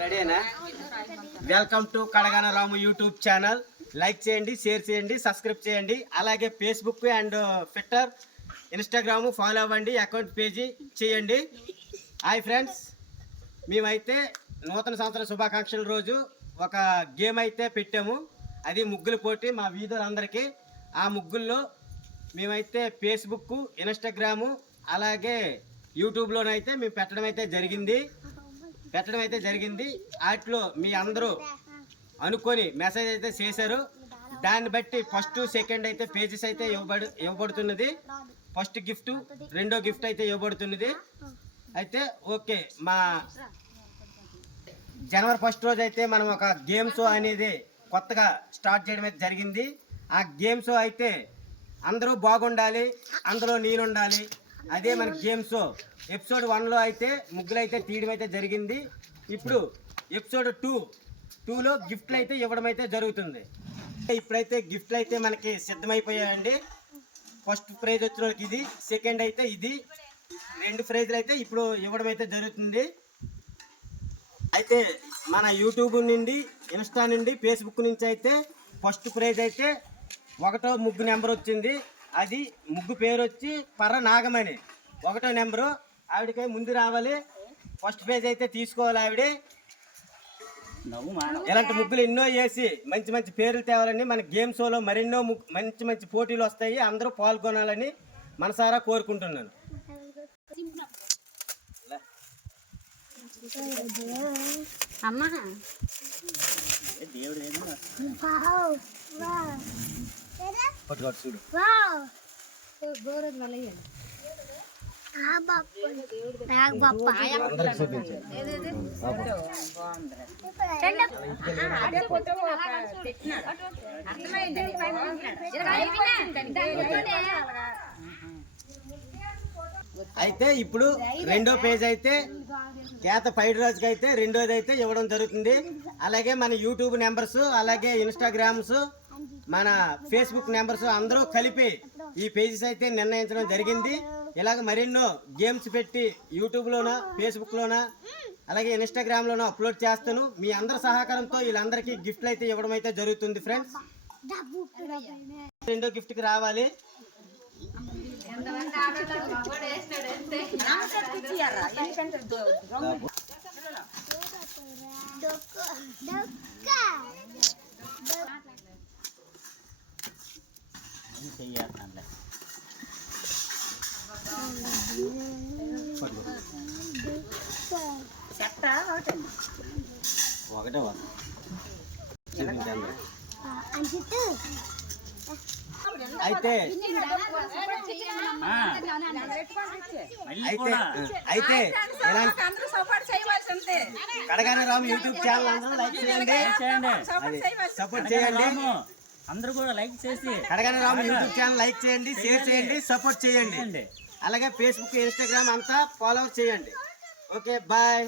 రెడీనా? Welcome to Kadagana Ramu YouTube channel. Like చేయండి, share చేయండి, సబ్స్క్రైబ్ చేయండి. అలాగే Facebook and Twitter, Instagram follow అవ్వండి, అకౌంట్ పేజీ చేయండి. హాయ్ ఫ్రెండ్స్, మేమైతే నూతన సంవత్సర శుభాకాంక్షల రోజు ఒక గేమ్ అయితే పెట్టాము. అది ముగ్గుల పోటీ మా వీధులందరికీ. ఆ ముగ్గుల్లో మేమైతే ఫేస్బుక్, ఇన్స్టాగ్రాము అలాగే యూట్యూబ్లోనైతే మేము పెట్టడం అయితే జరిగింది. వాటిలో మీ అందరూ అనుకొని మెసేజ్ అయితే చేశారు. దాన్ని బట్టి ఫస్ట్ సెకండ్ అయితే పేజెస్ అయితే ఇవ్వబడుతున్నది. ఫస్ట్ గిఫ్ట్, రెండో గిఫ్ట్ అయితే ఇవ్వబడుతున్నది. అయితే ఓకే, మా జనవరి 1 రోజు అయితే మనం ఒక గేమ్ షో అనేది కొత్తగా స్టార్ట్ చేయడం అయితే జరిగింది. ఆ గేమ్ షో అయితే అందరూ బాగుండాలి, అందులో నేనుండాలి. అదే మన గేమ్ షో. ఎపిసోడ్ 1లో అయితే ముగ్గులు అయితే తీయడం అయితే జరిగింది. ఇప్పుడు ఎపిసోడ్ 2లో గిఫ్ట్లు అయితే ఇవ్వడం అయితే జరుగుతుంది. ఇప్పుడైతే గిఫ్ట్లు అయితే మనకి సిద్ధమైపోయాయండి. ఫస్ట్ ప్రైజ్ వచ్చిన వాళ్ళకి ఇది, సెకండ్ అయితే ఇది, 2 ప్రైజ్లు అయితే ఇప్పుడు ఇవ్వడం అయితే జరుగుతుంది. అయితే మన యూట్యూబ్ నుండి, ఇన్స్టా నుండి, ఫేస్బుక్ నుంచి అయితే ఫస్ట్ ప్రైజ్ అయితే 1వ ముగ్గు నెంబర్ వచ్చింది. అది ముగ్గు పేరు వచ్చి పర్ర నాగమణి. 1వ నెంబరు ఆవిడకై ముందు రావాలి. ఫస్ట్ పేజ్ అయితే తీసుకోవాలి ఆవిడ. ఇలాంటి ముగ్గులు ఎన్నో వేసి మంచి మంచి పేర్లు తేవాలని మన గేమ్ షోలో మరెన్నో మంచి మంచి పోటీలు వస్తాయి. అందరూ పాల్గొనాలని మనసారా కోరుకుంటున్నాను. చూడు అయితే ఇప్పుడు రెండో పేజ్ అయితే కేత పైడిరాజుకి అయితే రెండోది అయితే ఇవ్వడం జరుగుతుంది. అలాగే మన యూట్యూబ్ నెంబర్స్, అలాగే ఇన్స్టాగ్రామ్స్, మన ఫేస్బుక్ నెంబర్స్ అందరూ కలిపి ఈ పేజెస్ అయితే నిర్ణయించడం జరిగింది. ఇలాగ మరెన్నో గేమ్స్ పెట్టి యూట్యూబ్లోనా, ఫేస్బుక్లోనా, అలాగే ఇన్స్టాగ్రామ్లోనా అప్లోడ్ చేస్తాను. మీ అందరి సహకారంతో వీళ్ళందరికీ గిఫ్ట్లు అయితే ఇవ్వడం అయితే జరుగుతుంది ఫ్రెండ్స్. రెండో గిఫ్ట్కి రావాలి. ఒకటే అయితే కడగాన రాము యూట్యూబ్ ఛానల్ అందరూ లైక్ చేయండి, సపోర్ట్ చేయండి. అందరూ కూడా లైక్ చేసి Kadagana Ramu YouTube channel like చేయండి, షేర్ చేయండి, సపోర్ట్ చేయండి. అలాగే ఫేస్బుక్, ఇన్స్టాగ్రామ్ అంతా ఫాలో చేయండి. Okay, bye.